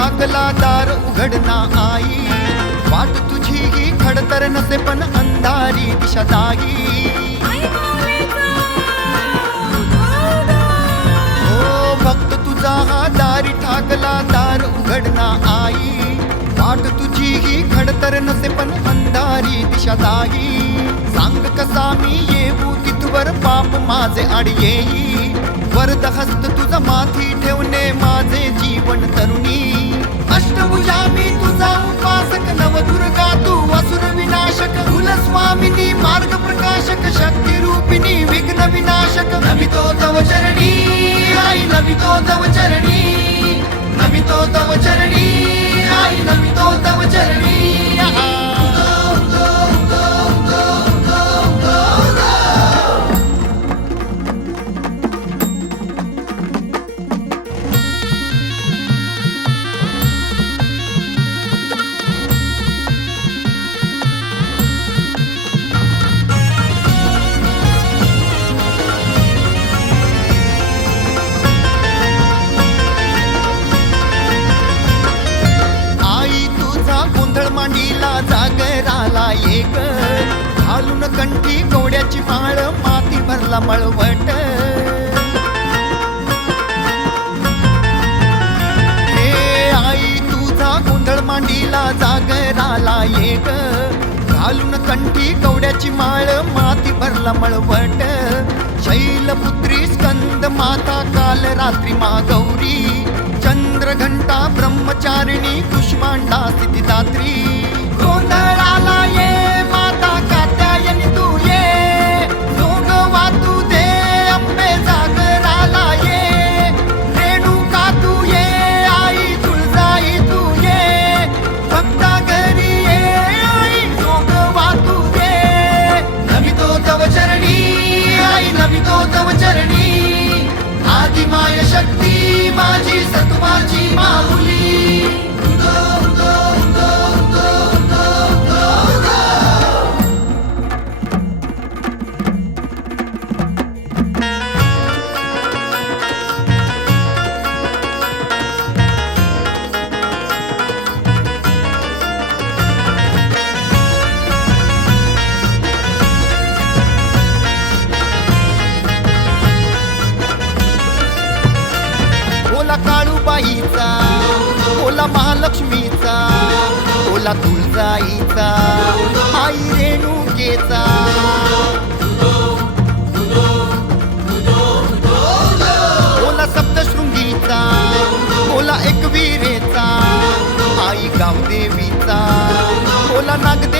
ठाकला दार उघडना आई, वाट तुझी ही खडतर नसे पण अंधारी दिशा दाही. ओ भक्त तुझा हा दारी ठाकला दार उघडना आई, वाट तुझी ही खडतर नसे पण अंधारी दिशा दाही. सांग कसा मी येऊ तिथवर पाप माझे आड येई, वरद हस्त तुझा माथी ठेवणे माझे जीवन तरुणी. अष्टभुजा मी तुझा उपासक, नवदुर्गा तू असुर विनाशक, कुलस्वामिनी मार्ग प्रकाशक, शक्ती रूपिणी विघ्न विनाशक. नमितो तव चरणी आई, नमितो तव चरणी, नमितो तव चरणी आई, नमितो तव चरणी. मांडीला जागराला एक, घालून कंठी कवड्याची माळ माती भरला मळवट. हे आई तुझा गोंधळ मांडीला जागराला एक, घालून कंठी कवड्याची माळ माती भरला मळवट. शैलपुत्री स्कंद माता काल रात्री मा गौरी, चंद्रघंटा ब्रह्मचारिणी कुष्मांडा स्थितिदात्री. गोंधळाला ये माता कात्यायनी तू ये, जोगवा तू दे अंबे जागराला ये. रेणुका तू ये आई, तुळजाई तू ये, भक्ता घरी ये आई, जोगवा तू दे. नमितो तव चरणी आई, नमितो तव चरणी, आदिमाय शक्ती माझी सत्वाची माऊली. ओला काळूबाईचा, ओला महालक्ष्मीचा, ओला तुळजाईचा, आई रेणुकेचा. ओला सप्तशृंगीचा, ओला एकविरेचा, आई गावदेवीचा, ओला नागदेवीचा.